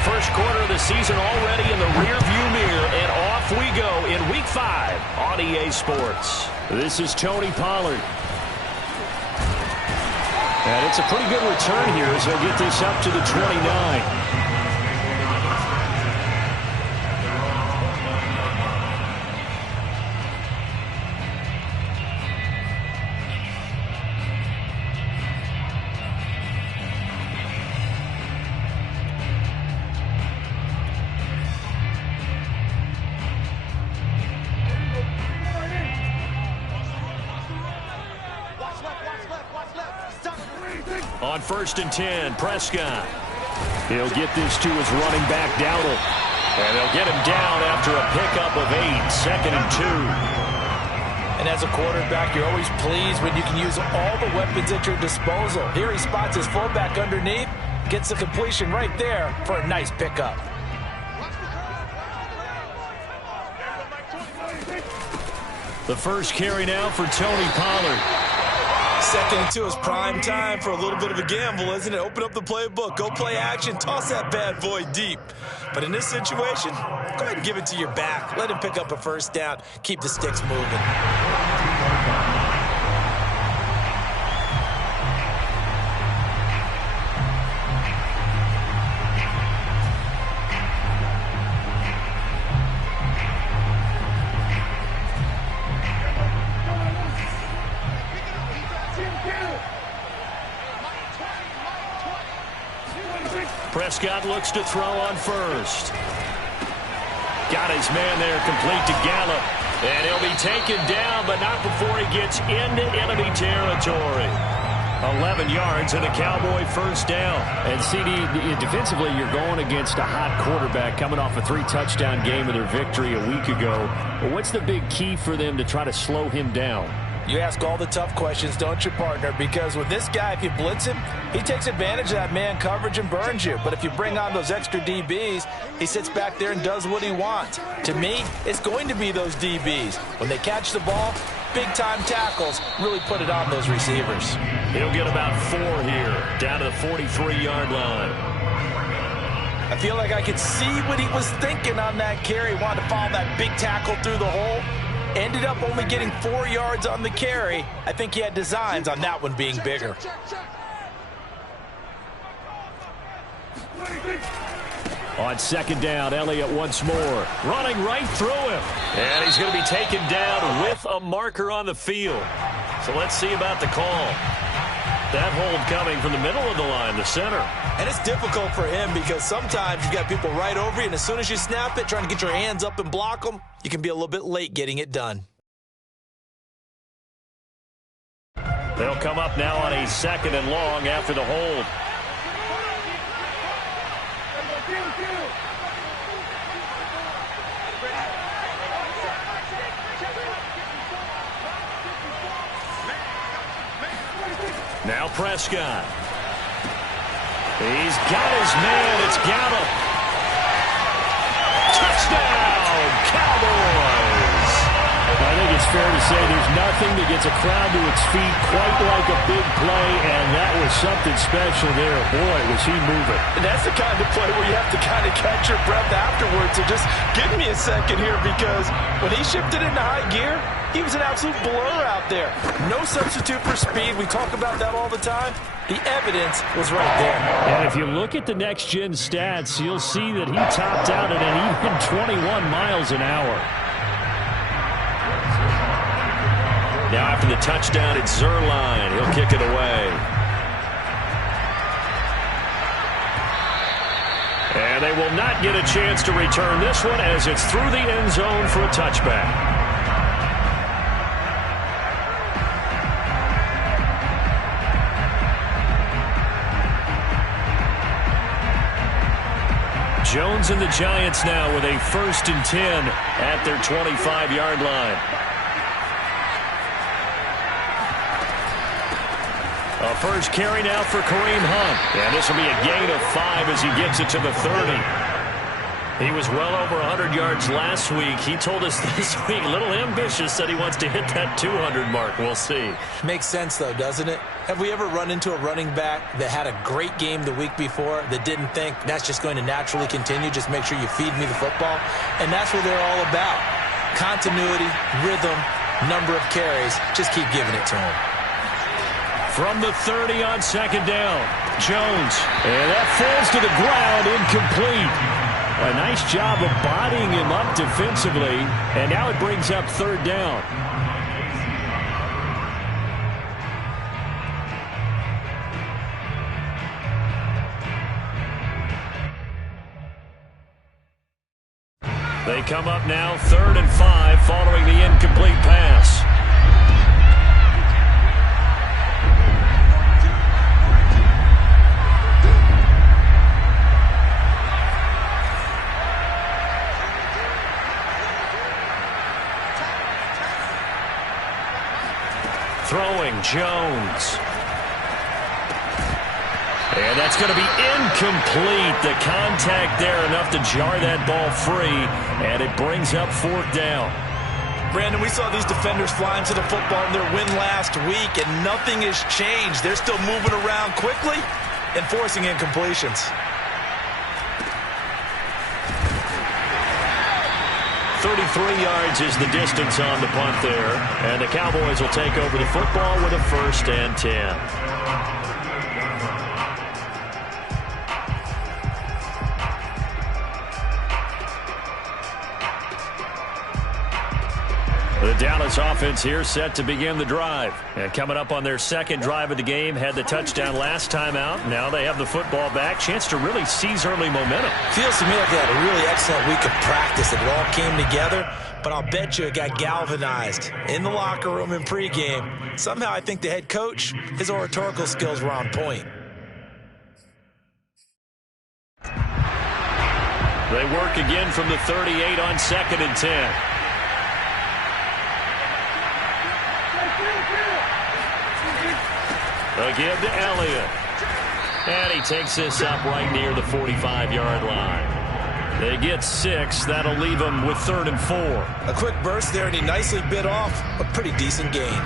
first quarter of the season already in the rearview mirror, and off we go in Week 5 on EA Sports. This is Tony Pollard. And it's a pretty good return here as they'll get this up to the 29. On 1st and 10, Prescott. He'll get this to his running back, Dowdle. And they'll get him down after a pickup of 8, 2nd and 2. And as a quarterback, you're always pleased when you can use all the weapons at your disposal. Here he spots his fullback underneath, gets the completion right there for a nice pickup. The first carry now for Tony Pollard. 2nd and 2 is prime time for a little bit of a gamble, isn't it? Open up the playbook, go play action, toss that bad boy deep. But in this situation, go ahead and give it to your back. Let him pick up a first down. Keep the sticks moving. Prescott looks to throw on 1st. Got his man there, complete to Gallup. And he'll be taken down, but not before he gets into enemy territory. 11 yards and a Cowboy first down. And CD, defensively, you're going against a hot quarterback coming off a 3-touchdown game of their victory a week ago. But what's the big key for them to try to slow him down? You ask all the tough questions, don't you, partner? Because with this guy, if you blitz him, he takes advantage of that man coverage and burns you. But if you bring on those extra DBs, he sits back there and does what he wants. To me, it's going to be those DBs. When they catch the ball, big-time tackles really put it on those receivers. He'll get about 4 here, down to the 43-yard line. I feel like I could see what he was thinking on that carry. He wanted to follow that big tackle through the hole. Ended up only getting 4 yards on the carry. I think he had designs on that one being bigger. On 2nd down, Elliott once more. Running right through him. And he's going to be taken down with a marker on the field. So let's see about the call. That hold coming from the middle of the line, the center. And it's difficult for him because sometimes you've got people right over you, and as soon as you snap it, trying to get your hands up and block them, you can be a little bit late getting it done. They'll come up now on a 2nd and long after the hold. Now Prescott. He's got his man. It's Gallup. Touchdown, Cowboys. I think it's fair to say there's nothing that gets a crowd to its feet quite like a big play, and that was something special there. Boy, was he moving. And that's the kind of play where you have to kind of catch your breath afterwards. So just give me a second here, because when he shifted into high gear, he was an absolute blur out there. No substitute for speed. We talk about that all the time. The evidence was right there. And if you look at the next-gen stats, you'll see that he topped out at an even 21 miles an hour. Now after the touchdown, it's Zuerlein. He'll kick it away. And they will not get a chance to return this one as it's through the end zone for a touchback. Jones and the Giants now with a 1st and 10 at their 25-yard line. A first carry now for Kareem Hunt. And this will be a gain of 5 as he gets it to the 30. He was well over 100 yards last week. He told us this week, a little ambitious, said he wants to hit that 200 mark. We'll see. Makes sense, though, doesn't it? Have we ever run into a running back that had a great game the week before that didn't think that's just going to naturally continue? Just make sure you feed me the football. And that's what they're all about. Continuity, rhythm, number of carries. Just keep giving it to him. From the 30 on second down, Jones. And that falls to the ground, incomplete. A nice job of bodying him up defensively, and now it brings up third down. They come up now 3rd and 5 following the incomplete pass. Throwing, Jones. And that's going to be incomplete. The contact there enough to jar that ball free, and it brings up 4th down. Brandon, we saw these defenders flying to the football in their win last week, and nothing has changed. They're still moving around quickly and forcing incompletions. 33 yards is the distance on the punt there. And the Cowboys will take over the football with a 1st and 10. The Dallas offense here set to begin the drive. And coming up on their second drive of the game, had the touchdown last time out. Now they have the football back. Chance to really seize early momentum. Feels to me like they had a really excellent week of practice. It all came together, but I'll bet you it got galvanized in the locker room in pregame. Somehow I think the head coach, his oratorical skills were on point. They work again from the 38 on 2nd and 10. Again to Elliott. And he takes this up right near the 45-yard line. They get 6. That'll leave them with 3rd and 4. A quick burst there, and he nicely bit off a pretty decent gain.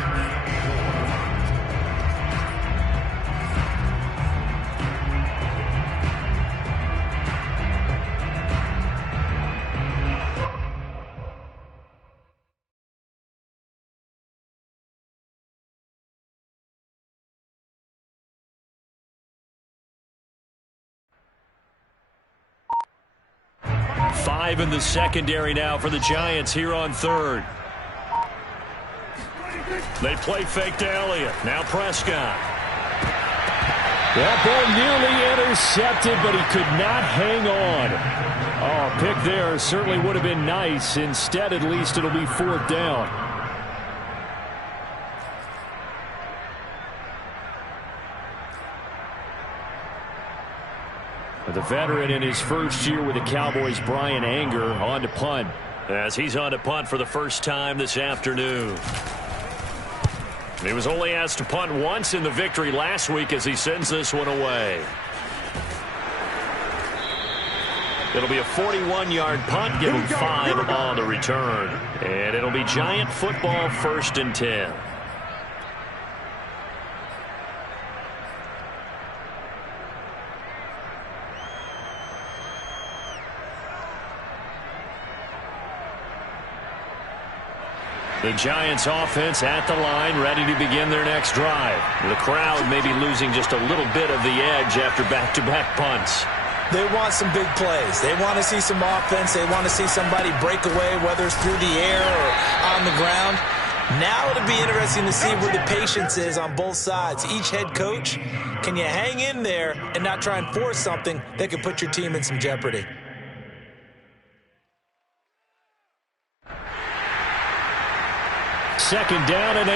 In the secondary now for the Giants here on 3rd. They play fake to Elliott. Now Prescott. That ball nearly intercepted, but he could not hang on. Oh, pick there certainly would have been nice. Instead, at least it'll be 4th down. The veteran in his first year with the Cowboys, Brian Anger, on to punt. As he's on to punt for the first time this afternoon. He was only asked to punt once in the victory last week as he sends this one away. It'll be a 41-yard punt, give him 5 on the return. And it'll be Giant football 1st and 10. The Giants offense at the line, ready to begin their next drive. The crowd may be losing just a little bit of the edge after back-to-back punts. They want some big plays. They want to see some offense. They want to see somebody break away, whether it's through the air or on the ground. Now it'll be interesting to see where the patience is on both sides. Each head coach, can you hang in there and not try and force something that could put your team in some jeopardy? Second down and 8.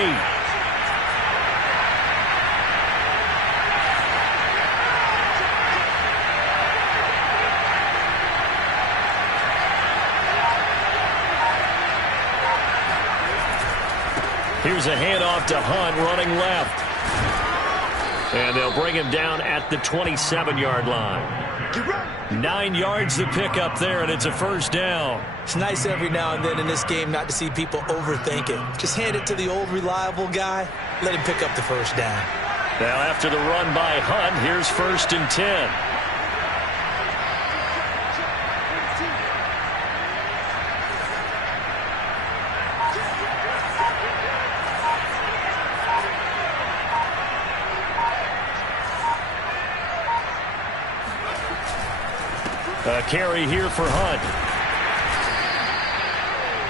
Here's a handoff to Hunt running left. And they'll bring him down at the 27-yard line. 9 yards to pick up there, and it's a first down. It's nice every now and then in this game not to see people overthink it. Just hand it to the old reliable guy. Let him pick up the first down. Now after the run by Hunt, here's 1st and 10. A carry here for Hunt.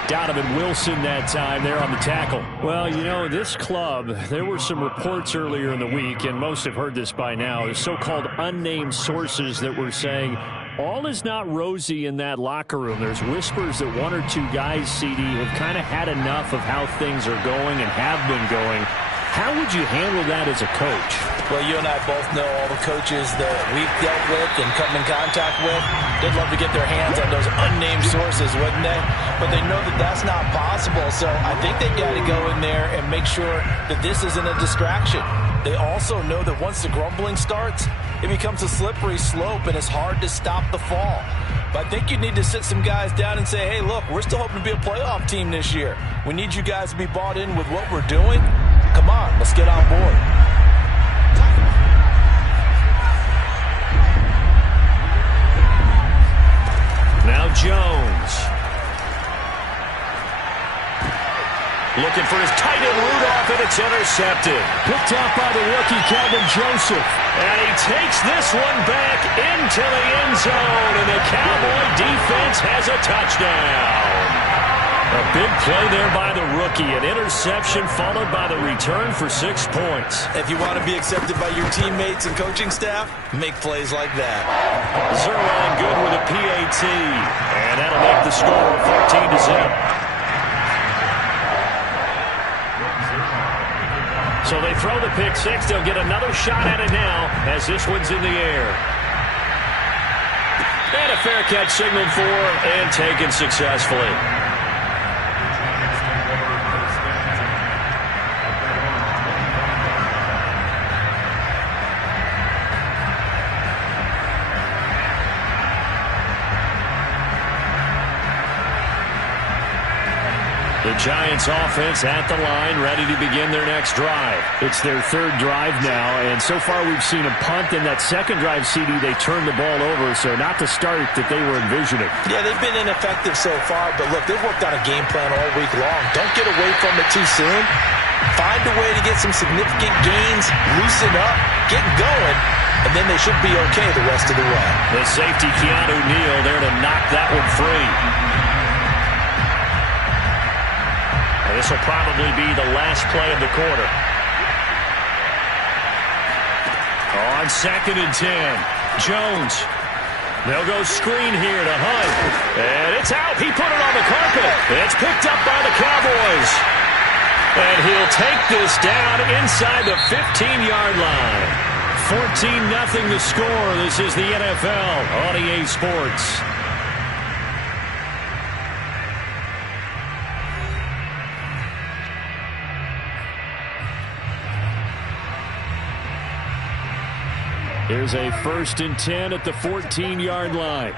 Donovan Wilson that time there on the tackle. Well, you know, this club, there were some reports earlier in the week, and most have heard this by now, the so-called unnamed sources that were saying all is not rosy in that locker room. There's whispers that 1 or 2 guys, CD, have kind of had enough of how things are going and have been going. How would you handle that as a coach? Well, you and I both know all the coaches that we've dealt with and come in contact with. They'd love to get their hands on those unnamed sources, wouldn't they? But they know that that's not possible, so I think they got to go in there and make sure that this isn't a distraction. They also know that once the grumbling starts, it becomes a slippery slope and it's hard to stop the fall. But I think you need to sit some guys down and say, hey, look, we're still hoping to be a playoff team this year. We need you guys to be bought in with what we're doing. Come on, let's get on board. Now Jones. Looking for his tight end Rudolph, and it's intercepted. Picked out by the rookie, Calvin Joseph. And he takes this one back into the end zone, and the Cowboy defense has a touchdown. A big play there by the rookie. An interception followed by the return for 6 points. If you want to be accepted by your teammates and coaching staff, make plays like that. Zerline good with a PAT. And that'll make the score 14-0. So they throw the pick six. They'll get another shot at it now as this one's in the air. And a fair catch signaled for and taken successfully. The Giants offense at the line, ready to begin their next drive. It's their 3rd drive now, and so far we've seen a punt. In that 2nd drive, CD, they turned the ball over, so not the start that they were envisioning. Yeah, they've been ineffective so far, but look, they've worked on a game plan all week long. Don't get away from it too soon. Find a way to get some significant gains, loosen up, get going, and then they should be okay the rest of the way. The safety, Keanu Neal, there to knock that one free. This will probably be the last play of the quarter. On 2nd and 10, Jones. They'll go screen here to Hunt. And it's out. He put it on the carpet. It's picked up by the Cowboys. And he'll take this down inside the 15-yard line. 14-0 the score. This is the NFL on EA Sports. Here's a 1st and 10 at the 14-yard line.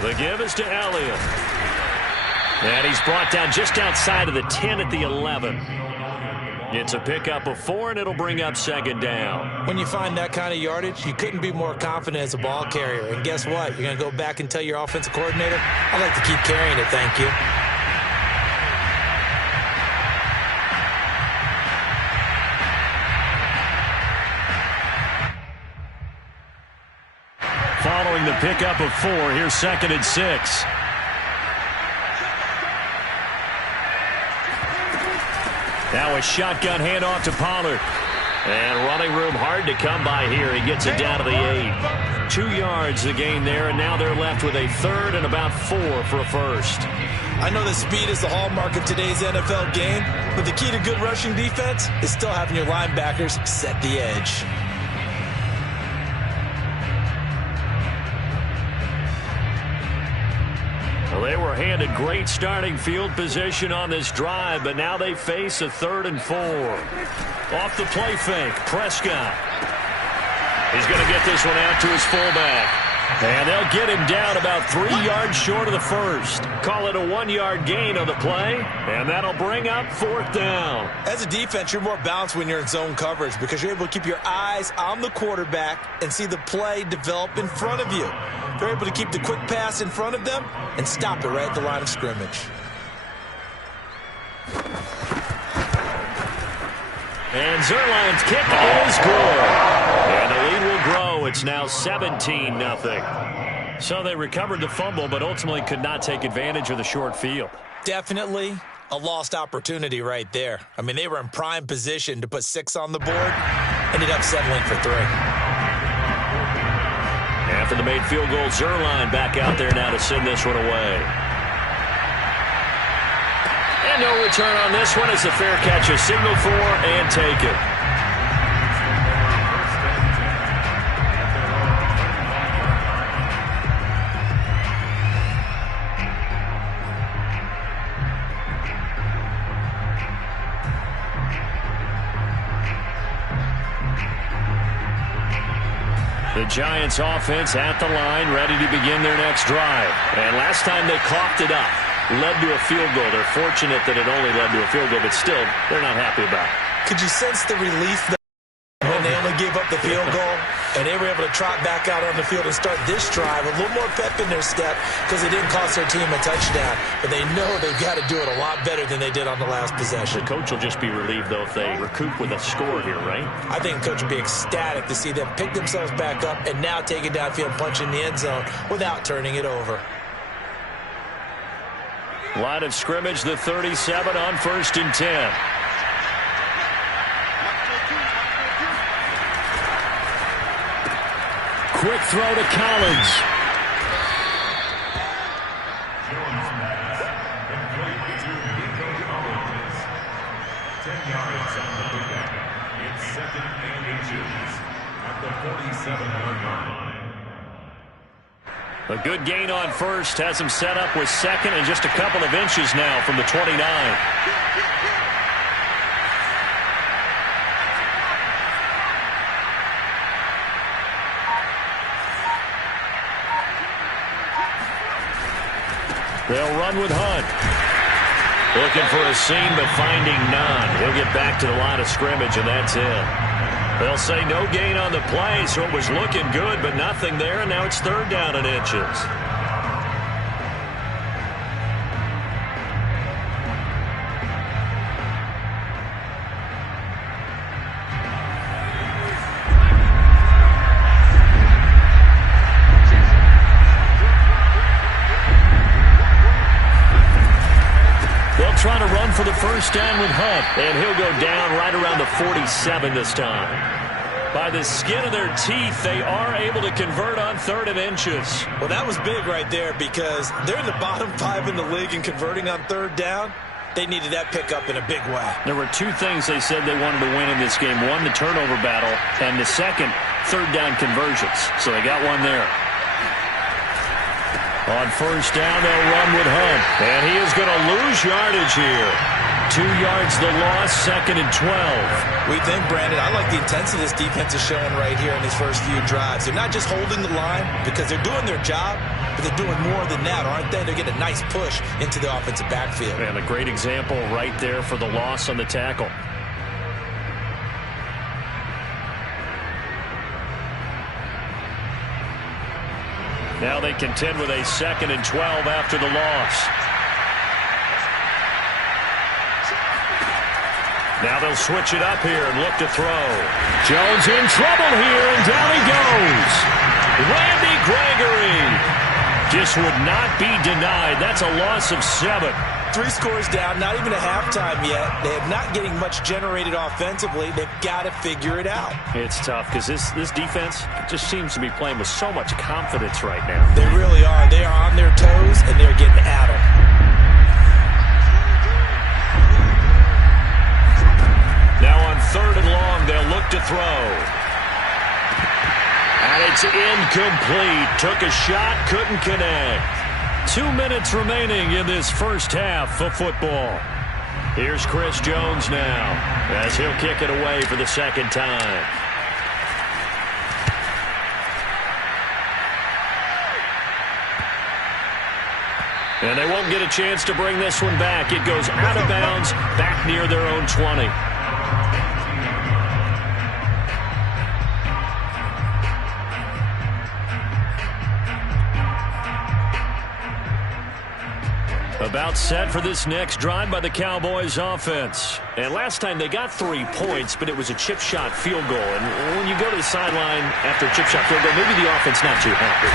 The give is to Elliott. And he's brought down just outside of the 10 at the 11. It's a pickup of 4, and it'll bring up 2nd down. When you find that kind of yardage, you couldn't be more confident as a ball carrier. And guess what? You're going to go back and tell your offensive coordinator, I'd like to keep carrying it, thank you. Following the pickup of 4, here's 2nd and 6. Now a shotgun handoff to Pollard. And running room hard to come by here. He gets it down to the 8. 2 yards the gain there, and now they're left with a 3rd and about 4 for a first. I know that speed is the hallmark of today's NFL game, but the key to good rushing defense is still having your linebackers set the edge. Well, they were handed great starting field position on this drive, but now they face a 3rd and 4. Off the play fake, Prescott. He's going to get this one out to his fullback. And they'll get him down about 3 yards short of the first. Call it a 1-yard gain on the play, and that'll bring up 4th down. As a defense, you're more balanced when you're in zone coverage because you're able to keep your eyes on the quarterback and see the play develop in front of you. They're able to keep the quick pass in front of them and stop it right at the line of scrimmage. And Zuerlein's kick is good. And the lead will grow. It's now 17-0. So they recovered the fumble, but ultimately could not take advantage of the short field. Definitely a lost opportunity right there. I mean, they were in prime position to put 6 on the board. Ended up settling for 3. After the made field goal, Zuerlein back out there now to send this one away. And no return on this one as the fair catch is signaled for and taken. The Giants offense at the line, ready to begin their next drive. And last time they coughed it up, led to a field goal. They're fortunate that it only led to a field goal, but still, they're not happy about it. Could you sense the relief when they only gave up the field goal and they were able to trot back out on the field and start this drive? A little more pep in their step because it didn't cost their team a touchdown, but they know they've got to do it a lot better than they did on the last possession. The coach will just be relieved, though, if they recoup with a score here, right? I think the coach will be ecstatic to see them pick themselves back up and now take it downfield and punch in the end zone without turning it over. Line of scrimmage, the 37 on 1st and 10. Quick throw to Collins. It's 2nd and inches at the 47-yard line. A good gain on 1st has him set up with 2nd and just a couple of inches now from the 29. They'll run with Hunt. Looking for a seam, but finding none. He'll get back to the line of scrimmage, and that's it. They'll say no gain on the play, so it was looking good, but nothing there, and now it's 3rd down and inches. Trying to run for the 1st down with Hunt, and he'll go down right around the 47 this time. By the skin of their teeth, they are able to convert on 3rd and inches. Well, that was big right there because they're in the bottom 5 in the league and converting on 3rd down. They needed that pickup in a big way. There were 2 things they said they wanted to win in this game. One, the turnover battle, and the second, 3rd down conversions. So they got one there. On 1st down, they'll run with Hunt. And he is going to lose yardage here. 2 yards the loss, 2nd and 12. We think, Brandon, I like the intensity this defense is showing right here in these first few drives. They're not just holding the line because they're doing their job, but they're doing more than that, aren't they? They're getting a nice push into the offensive backfield. And a great example right there for the loss on the tackle. Now they contend with a 2nd and 12 after the loss. Now they'll switch it up here and look to throw. Jones in trouble here, and down he goes. Randy Gregory just would not be denied. That's a loss of 7. 3 scores down, not even a halftime yet. They are not getting much generated offensively. They've got to figure it out. It's tough because this defense just seems to be playing with so much confidence right now. They really are. They are on their toes, and they're getting at them. Now on 3rd and long, they'll look to throw. And it's incomplete. Took a shot, couldn't connect. 2 minutes remaining in this first half of football. Here's Chris Jones now as he'll kick it away for the second time. And they won't get a chance to bring this one back. It goes out of bounds, back near their own 20. About set for this next drive by the Cowboys offense. And last time they got 3 points, but it was a chip shot field goal. And when you go to the sideline after a chip shot field goal, maybe the offense not too happy.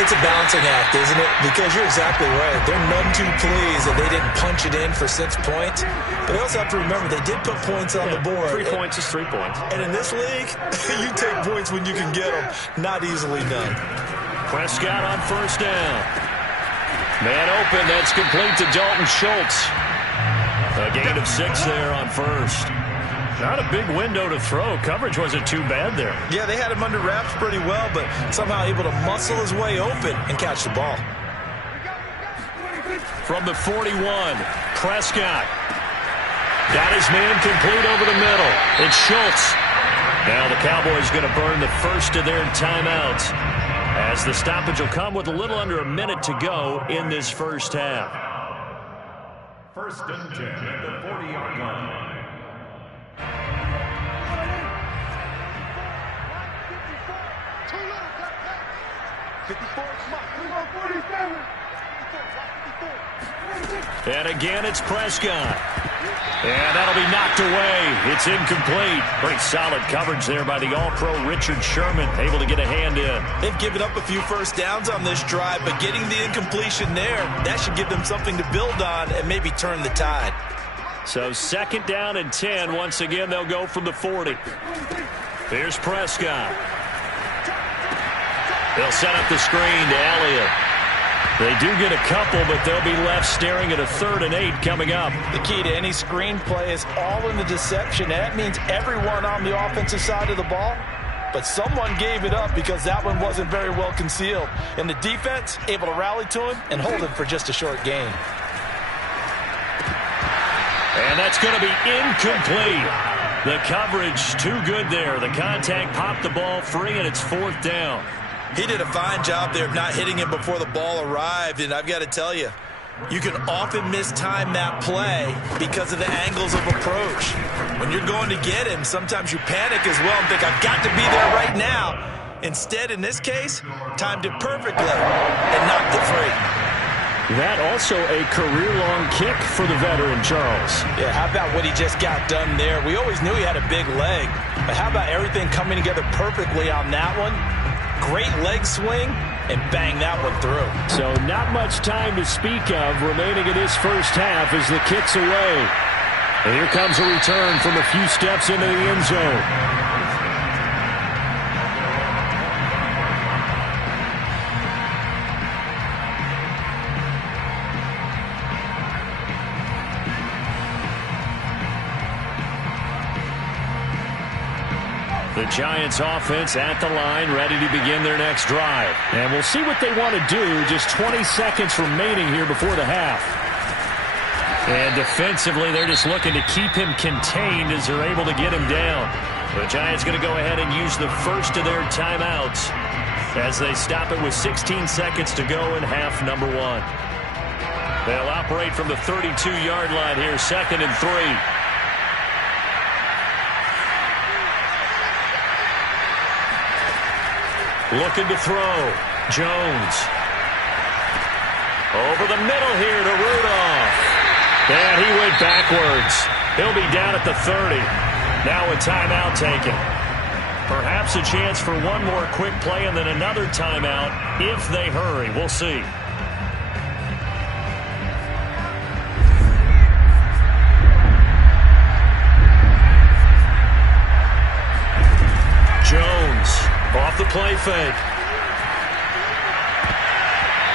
It's a balancing act, isn't it? Because you're exactly right. They're none too pleased that they didn't punch it in for 6 points. But they also have to remember they did put points on the board. 3 points is 3 points. And in this league, you take points when you can get them. Not easily done. Prescott on first down. Man open, that's complete to Dalton Schultz. A gain of 6 there on first. Not a big window to throw. Coverage wasn't too bad there. Yeah, they had him under wraps pretty well, but somehow able to muscle his way open and catch the ball. From the 41, Prescott. Got his man complete over the middle. It's Schultz. Now the Cowboys going to burn the first of their timeouts, as the stoppage will come with a little under a minute to go in this first half. First and 10 at the 40-yard line. And again, it's Prescott. And that'll be knocked away. It's incomplete. Pretty solid coverage there by the All-Pro Richard Sherman, able to get a hand in. They've given up a few first downs on this drive, but getting the incompletion there, that should give them something to build on and maybe turn the tide. So second down and 10. Once again, they'll go from the 40. Here's Prescott. They'll set up the screen to Elliott. They do get a couple, but they'll be left staring at a 3rd and 8 coming up. The key to any screenplay is all in the deception. That means everyone on the offensive side of the ball, but someone gave it up because that one wasn't very well concealed. And the defense able to rally to him and hold him for just a short gain. And that's going to be incomplete. The coverage too good there. The contact popped the ball free, and it's 4th down. He did a fine job there of not hitting him before the ball arrived, and I've got to tell you, you can often mistime that play because of the angles of approach. When you're going to get him, sometimes you panic as well and think, I've got to be there right now. Instead, in this case, timed it perfectly and knocked it free. That also a career-long kick for the veteran, Charles. Yeah, how about what he just got done there? We always knew he had a big leg, but how about everything coming together perfectly on that one? Great leg swing, and bang that one through. So not much time to speak of remaining in this first half as the kick's away. And here comes a return from a few steps into the end zone. The Giants offense at the line, ready to begin their next drive. And we'll see what they want to do. Just 20 seconds remaining here before the half. And defensively, they're just looking to keep him contained as they're able to get him down. The Giants going to go ahead and use the first of their timeouts as they stop it with 16 seconds to go in half number 1. They'll operate from the 32-yard line here, 2nd and 3. Looking to throw. Jones. Over the middle here to Rudolph. And he went backwards. He'll be down at the 30. Now a timeout taken. Perhaps a chance for one more quick play and then another timeout if they hurry. We'll see. Jones off the play fake.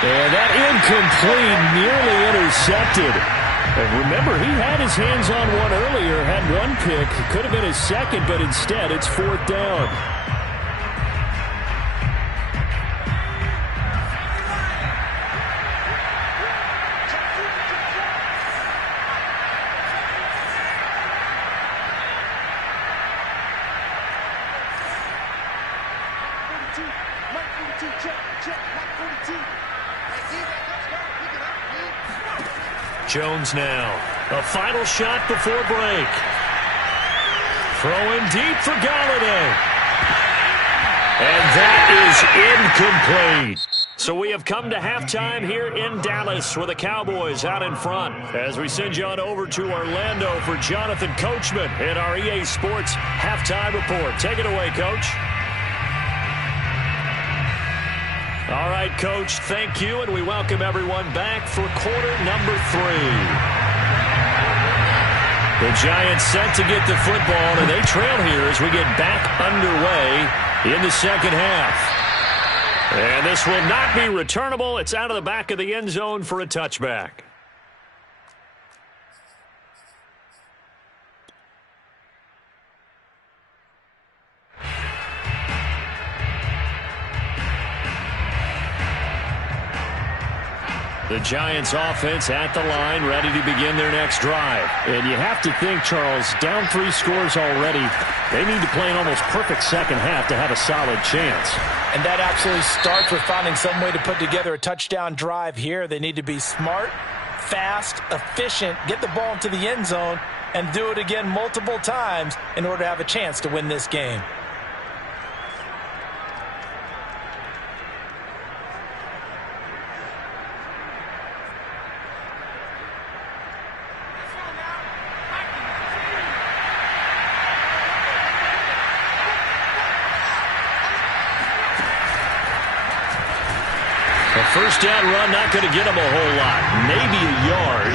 And that incomplete, nearly intercepted. And remember, he had his hands on one earlier, had one pick. Could have been his second, but instead it's 4th down. Jones now. A final shot before break. Throwing deep for Galladay. And that is incomplete. So we have come to halftime here in Dallas with the Cowboys out in front. As we send you on over to Orlando for Jonathan Coachman in our EA Sports Halftime Report. Take it away, Coach. All right, Coach, thank you, and we welcome everyone back for quarter number 3. The Giants set to get the football, and they trail here as we get back underway in the second half. And this will not be returnable. It's out of the back of the end zone for a touchback. The Giants offense at the line, ready to begin their next drive. And you have to think, Charles, down 3 scores already. They need to play an almost perfect second half to have a solid chance. And that absolutely starts with finding some way to put together a touchdown drive here. They need to be smart, fast, efficient, get the ball into the end zone, and do it again multiple times in order to have a chance to win this game. First down run, not going to get him a whole lot. Maybe a yard.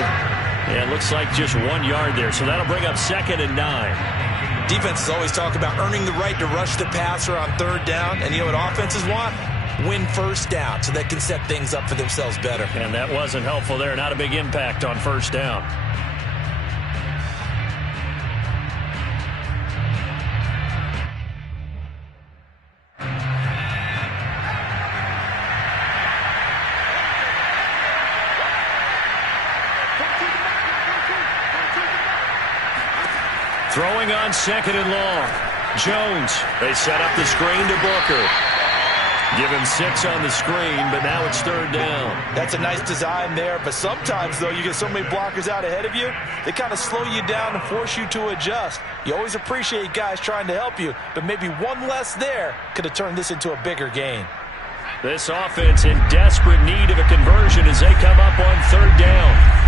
And it looks like just 1 yard there. So that'll bring up 2nd and 9. Defenses always talk about earning the right to rush the passer on 3rd down. And you know what offenses want? Win first down so they can set things up for themselves better. And that wasn't helpful there. Not a big impact on 1st down. Throwing on 2nd and long. Jones. They set up the screen to Booker. Give him 6 on the screen, but now it's 3rd down. That's a nice design there, but sometimes, though, you get so many blockers out ahead of you, they kind of slow you down and force you to adjust. You always appreciate guys trying to help you, but maybe one less there could have turned this into a bigger game. This offense in desperate need of a conversion as they come up on 3rd down.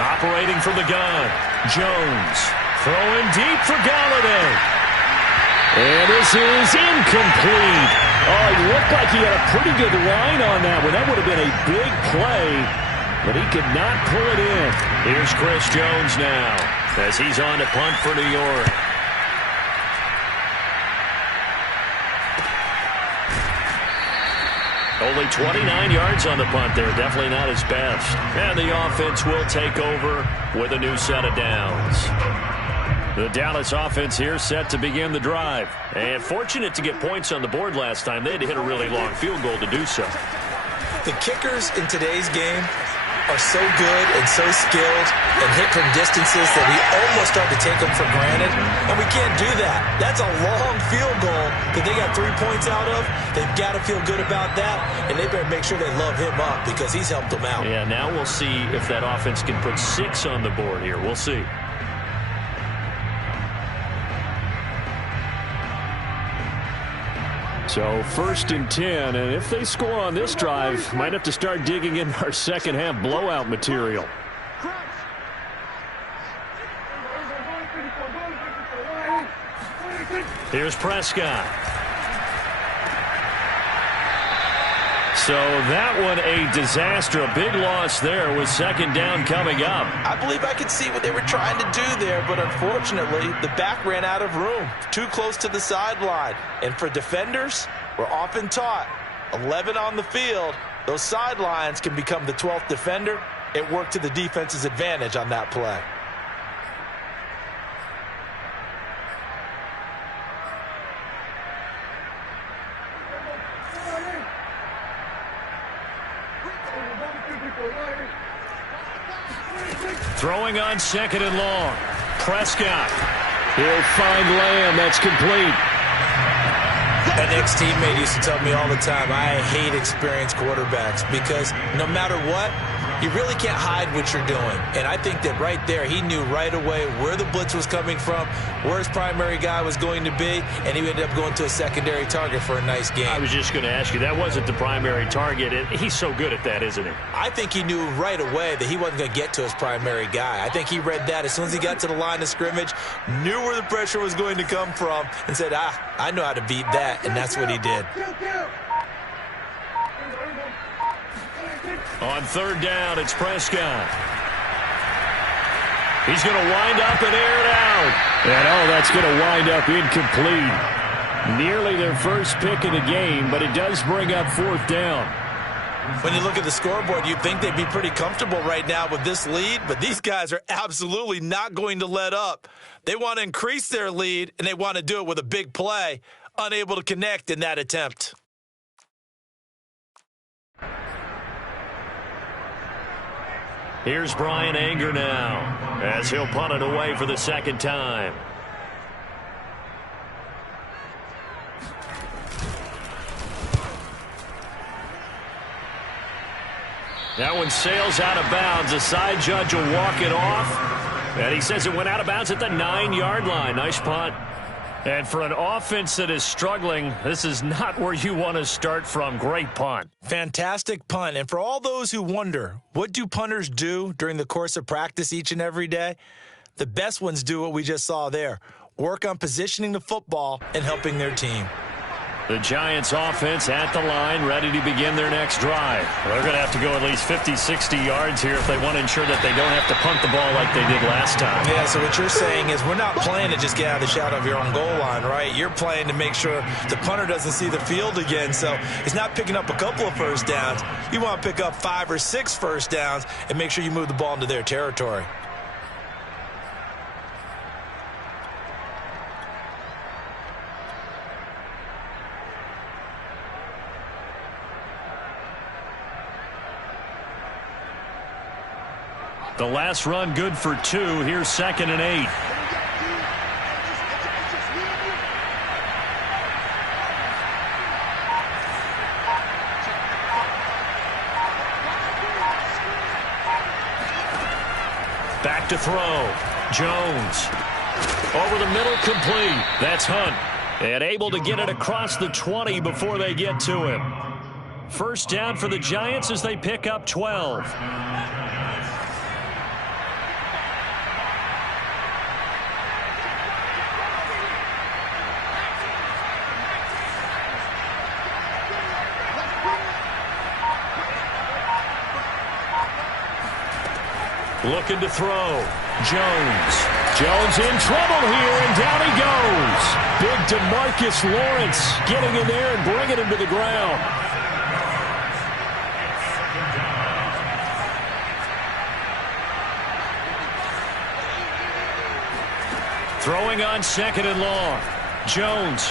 Operating from the gun, Jones throwing deep for Galladay. And this is incomplete. Oh, he looked like he had a pretty good line on that one. That would have been a big play, but he could not pull it in. Here's Chris Jones now as he's on to punt for New York. Only 29 yards on the punt there. Definitely not his best. And the offense will take over with a new set of downs. The Dallas offense here set to begin the drive. And fortunate to get points on the board last time. They had to hit a really long field goal to do so. The kickers in today's game are so good and so skilled and hit from distances that we almost start to take them for granted, and we can't do that. That's a long field goal that they got 3 points out of. They've got to feel good about that, and they better make sure they love him up because he's helped them out. Yeah, now we'll see if that offense can put 6 on the board here. We'll see. So 1st and 10, and if they score on this drive, might have to start digging in our second half blowout material. Here's Prescott. So that one a disaster. A big loss there with 2nd down coming up. I believe I could see what they were trying to do there, but unfortunately, the back ran out of room. Too close to the sideline. And for defenders, we're often taught, 11 on the field, those sidelines can become the 12th defender. It worked to the defense's advantage on that play. Throwing on 2nd and long. Prescott. He'll find Lamb. That's complete. An ex-teammate used to tell me all the time, I hate experienced quarterbacks because no matter what, you really can't hide what you're doing. And I think that right there, he knew right away where the blitz was coming from, where his primary guy was going to be, and he ended up going to a secondary target for a nice game. I was just going to ask you, that wasn't the primary target. He's so good at that, isn't he? I think he knew right away that he wasn't going to get to his primary guy. I think he read that as soon as he got to the line of scrimmage, knew where the pressure was going to come from, and said, I know how to beat that, and that's what he did. On 3rd down, it's Prescott. He's going to wind up and air it out. And that's going to wind up incomplete. Nearly their first pick of the game, but it does bring up 4th down. When you look at the scoreboard, you'd think they'd be pretty comfortable right now with this lead, but these guys are absolutely not going to let up. They want to increase their lead, and they want to do it with a big play, unable to connect in that attempt. Here's Bryan Anger now as he'll punt it away for the 2nd time. That one sails out of bounds. The side judge will walk it off. And he says it went out of bounds at the 9-yard line. Nice punt. And for an offense that is struggling, this is not where you want to start from. Great punt. Fantastic punt. And for all those who wonder, what do punters do during the course of practice each and every day? The best ones do what we just saw there. Work on positioning the football and helping their team. The Giants offense at the line, ready to begin their next drive. They're going to have to go at least 50, 60 yards here if they want to ensure that they don't have to punt the ball like they did last time. Yeah, so what you're saying is we're not playing to just get out of the shadow of your own goal line, right? You're playing to make sure the punter doesn't see the field again. So it's not picking up a couple of first downs. You want to pick up 5 or 6 first downs and make sure you move the ball into their territory. The last run good for 2. Here's 2nd and 8. Back to throw. Jones. Over the middle, complete. That's Hunt. And able to get it across the 20 before they get to him. First down for the Giants as they pick up 12. Looking to throw. Jones. Jones in trouble here, and down he goes. Big DeMarcus Lawrence getting in there and bringing him to the ground. Throwing on 2nd and long. Jones.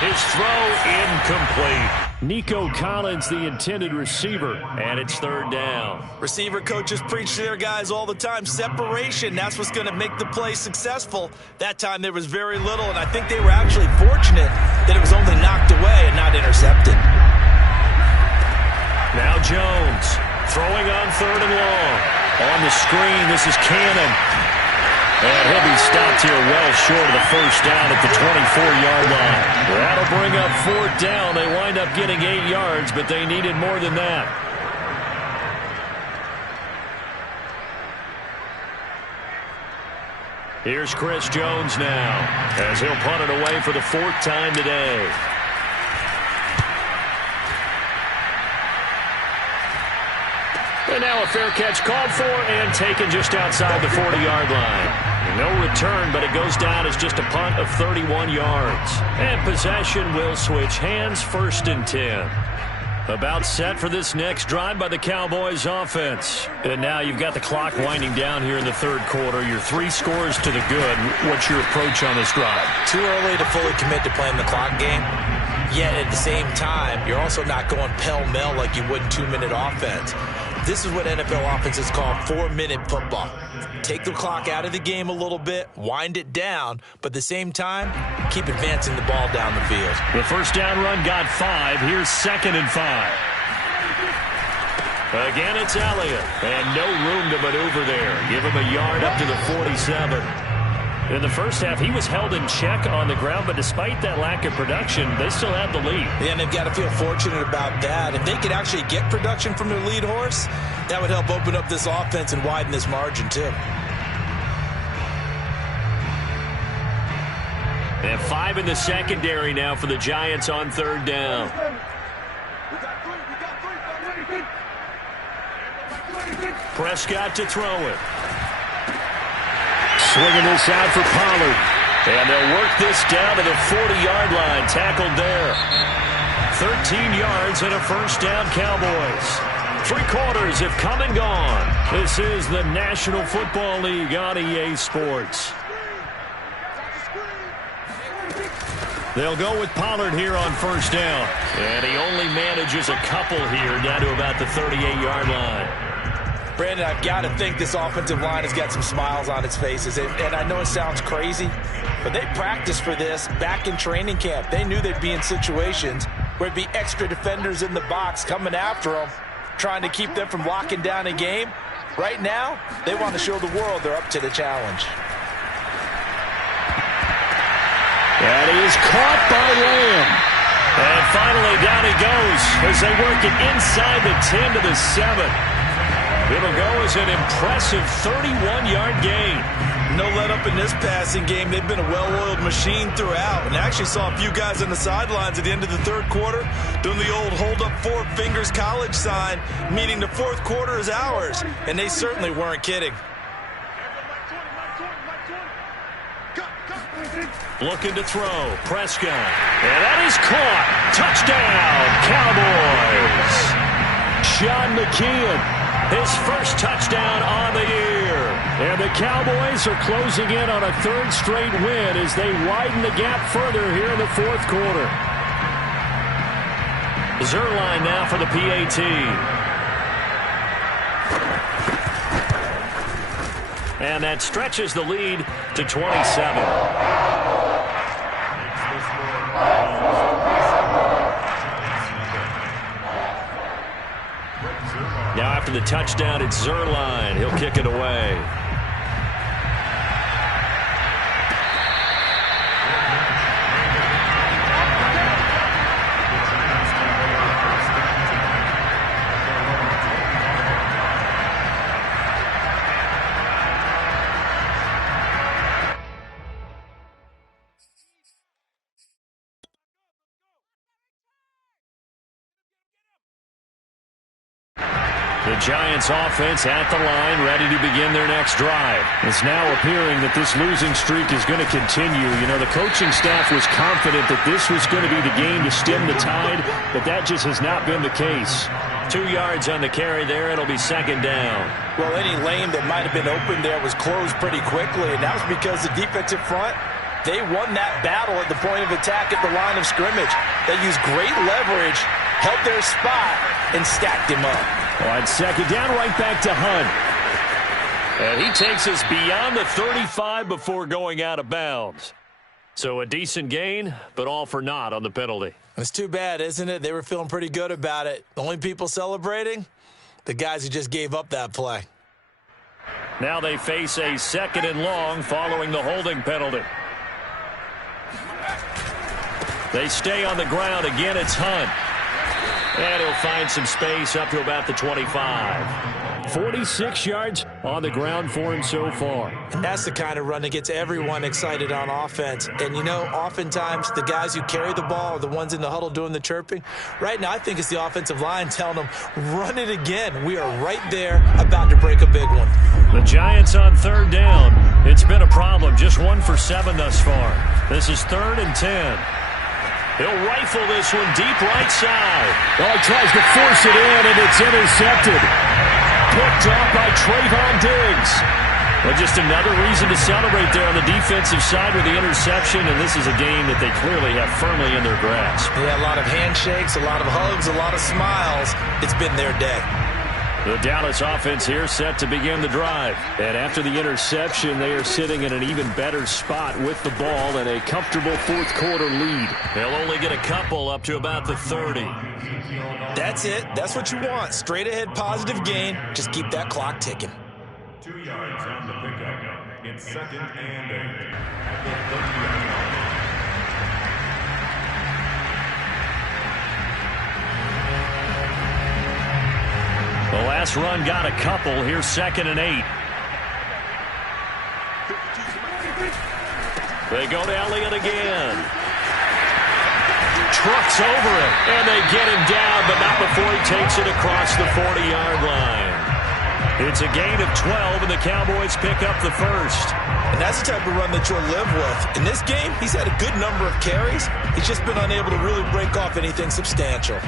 His throw incomplete. Nico Collins, the intended receiver, and it's 3rd down. Receiver coaches preach to their guys all the time. Separation, that's what's going to make the play successful. That time there was very little, and I think they were actually fortunate that it was only knocked away and not intercepted. Now Jones, throwing on 3rd and long. On the screen, this is Cannon. And he'll be stopped here well short of the first down at the 24-yard line. That'll bring up 4th down. They wind up getting 8 yards, but they needed more than that. Here's Chris Jones now as he'll punt it away for the 4th time today. And now a fair catch called for and taken just outside the 40-yard line. No return, but it goes down as just a punt of 31 yards. And possession will switch hands, 1st and 10. About set for this next drive by the Cowboys offense. And now you've got the clock winding down here in the 3rd quarter. Your 3 scores to the good. What's your approach on this drive? Too early to fully commit to playing the clock game. Yet at the same time, you're also not going pell-mell like you would in 2-minute offense. This is what NFL offenses call 4-minute football. Take the clock out of the game a little bit, wind it down, but at the same time, keep advancing the ball down the field. The first down run got 5. Here's 2nd and 5. Again, it's Elliott, and no room to maneuver there. Give him a yard up to the 47. In the first half, he was held in check on the ground, but despite that lack of production, they still have the lead. Yeah, and they've got to feel fortunate about that. If they could actually get production from their lead horse, that would help open up this offense and widen this margin, too. They have 5 in the secondary now for the Giants on 3rd down. Prescott to throw it. Swinging this out for Pollard. And they'll work this down to the 40-yard line. Tackled there. 13 yards and a first down, Cowboys. 3 quarters have come and gone. This is the National Football League on EA Sports. They'll go with Pollard here on first down. And he only manages a couple here down to about the 38-yard line. Brandon, I've got to think this offensive line has got some smiles on its faces. And I know it sounds crazy, but they practiced for this back in training camp. They knew they'd be in situations where it'd be extra defenders in the box coming after them, trying to keep them from locking down a game. Right now, they want to show the world they're up to the challenge. That is caught by Lamb. And finally down he goes as they work it inside the 10 to the 7. It'll go as an impressive 31-yard gain. No let up in this passing game. They've been a well-oiled machine throughout. And I actually saw a few guys on the sidelines at the end of the 3rd quarter doing the old hold up 4 fingers college sign, meaning the 4th quarter is ours. And they certainly weren't kidding. Looking to throw. Prescott. And that is caught. Touchdown, Cowboys. Sean McKeon. His first touchdown on the year. And the Cowboys are closing in on a 3rd straight win as they widen the gap further here in the 4th quarter. Zuerlein now for the PAT. And that stretches the lead to 27. Now after the touchdown, it's Zuerlein. He'll kick it away. The Giants offense at the line, ready to begin their next drive. It's now appearing that this losing streak is going to continue. You know, the coaching staff was confident that this was going to be the game to stem the tide, but that just has not been the case. 2 yards on the carry there. It'll be 2nd down. Well, any lane that might have been open there was closed pretty quickly, and that was because the defensive front, they won that battle at the point of attack at the line of scrimmage. They used great leverage, held their spot, and stacked him up. On 2nd down, right back to Hunt. And he takes us beyond the 35 before going out of bounds. So a decent gain, but all for naught on the penalty. It's too bad, isn't it? They were feeling pretty good about it. The only people celebrating? The guys who just gave up that play. Now they face a 2nd and long following the holding penalty. They stay on the ground. Again, it's Hunt. And he'll find some space up to about the 25. 46 yards on the ground for him so far. And that's the kind of run that gets everyone excited on offense. And, you know, oftentimes the guys who carry the ball are the ones in the huddle doing the chirping. Right now, I think it's the offensive line telling them, run it again. We are right there about to break a big one. The Giants on 3rd down. It's been a problem. Just 1 for 7 thus far. This is 3rd and 10. He'll rifle this one deep right side. Oh, he tries to force it in, and it's intercepted. Picked off by Trayvon Diggs. Well, just another reason to celebrate there on the defensive side with the interception, and this is a game that they clearly have firmly in their grasp. Yeah, a lot of handshakes, a lot of hugs, a lot of smiles. It's been their day. The Dallas offense here set to begin the drive. And after the interception, they are sitting in an even better spot with the ball and a comfortable fourth quarter lead. They'll only get a couple up to about the 30. That's it. That's what you want. Straight ahead positive gain. Just keep that clock ticking. 2 yards on the pickup. It's 2nd and 8 at the 30-yard line. The last run got a couple. Here's 2nd and 8. They go to Elliott again. Trucks over it, and they get him down, but not before he takes it across the 40-yard line. It's a gain of 12, and the Cowboys pick up the first. And that's the type of run that you'll live with. In this game, he's had a good number of carries. He's just been unable to really break off anything substantial.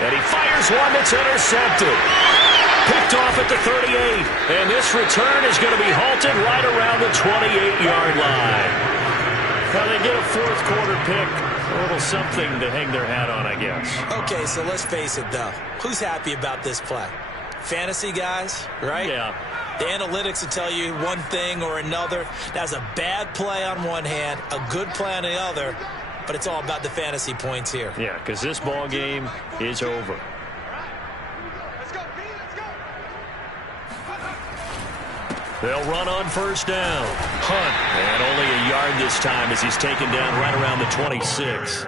And he fires one that's intercepted. Picked off at the 38. And this return is going to be halted right around the 28-yard line. Now they get a fourth quarter pick. A little something to hang their hat on, I guess. Okay, so let's face it, though. Who's happy about this play? Fantasy guys, right? Yeah. The analytics will tell you one thing or another. That's a bad play on one hand, a good play on the other. But it's all about the fantasy points here. Yeah, because this ball game is over. They'll run on first down. Hunt, and only a yard this time as he's taken down right around the 26.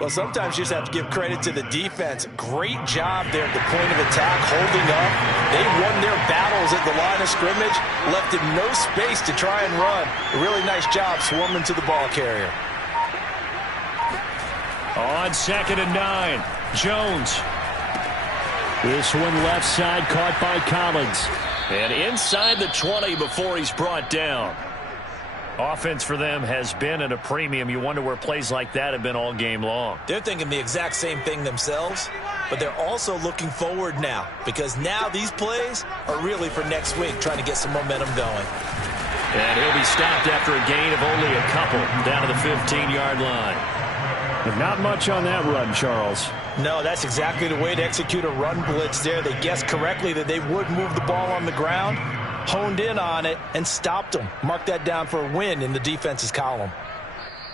Well, sometimes you just have to give credit to the defense. Great job there at the point of attack, holding up. They won their battles at the line of scrimmage, left him no space to try and run. A really nice job swarming to the ball carrier. On 2nd and 9, Jones. This one left side caught by Collins. And inside the 20 before he's brought down. Offense for them has been at a premium. You wonder where plays like that have been all game long. They're thinking the exact same thing themselves, but they're also looking forward now because now these plays are really for next week, trying to get some momentum going. And he'll be stopped after a gain of only a couple down to the 15-yard line. But not much on that run, Charles. No, that's exactly the way to execute a run blitz there. They guessed correctly that they would move the ball on the ground, honed in on it, and stopped them. Mark that down for a win in the defense's column.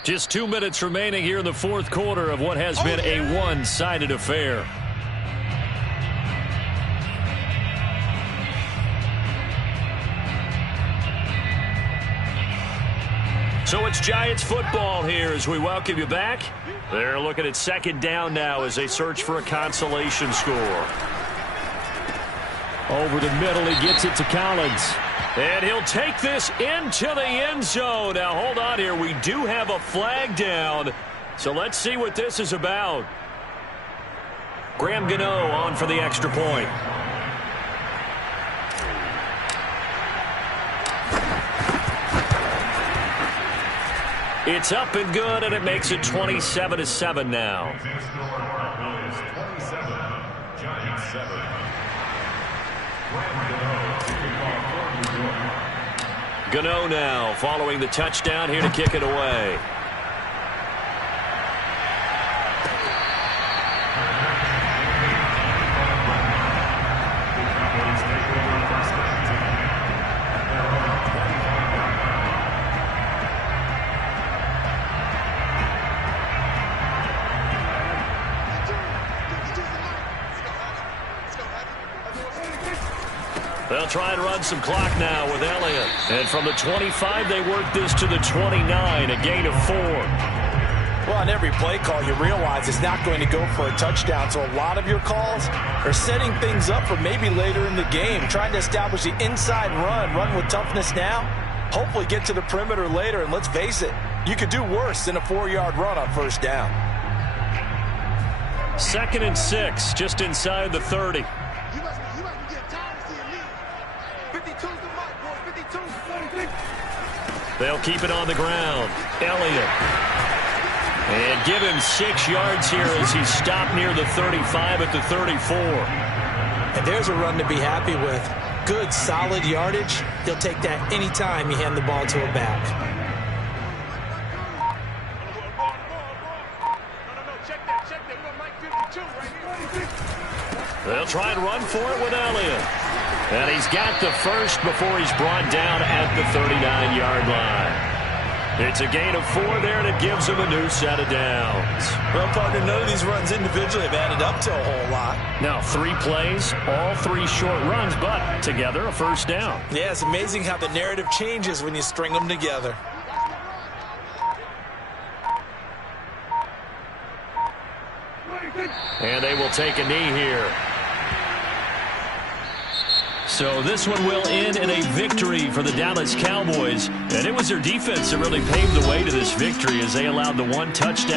Just 2 minutes remaining here in the fourth quarter of what has been a one-sided affair. So it's Giants football here as we welcome you back. They're looking at 2nd down now as they search for a consolation score. Over the middle, he gets it to Collins. And he'll take this into the end zone. Now, hold on here. We do have a flag down. So let's see what this is about. Graham Gano on for the extra point. It's up and good, and it makes it 27-7 now. Gano now following the touchdown here to kick it away. They'll try and run some clock now with Elliott. And from the 25, they work this to the 29, a gain of 4. Well, on every play call, you realize it's not going to go for a touchdown, so a lot of your calls are setting things up for maybe later in the game, trying to establish the inside run with toughness now, hopefully get to the perimeter later, and let's face it, you could do worse than a 4-yard run on first down. 2nd and 6, just inside the 30. They'll keep it on the ground. Elliott. And give him 6 yards here as he's stopped near the 35 at the 34. And there's a run to be happy with. Good, solid yardage. He'll take that anytime you hand the ball to a back. They'll try and run for it with Elliott. And he's got the first before he's brought down at the 39-yard line. It's a gain of 4 there, and it gives him a new set of downs. Well, partner, none of these runs individually have added up to a whole lot. Now, 3 plays, all 3 short runs, but together a first down. Yeah, it's amazing how the narrative changes when you string them together. And they will take a knee here. So this one will end in a victory for the Dallas Cowboys. And it was their defense that really paved the way to this victory as they allowed the 1 touchdown.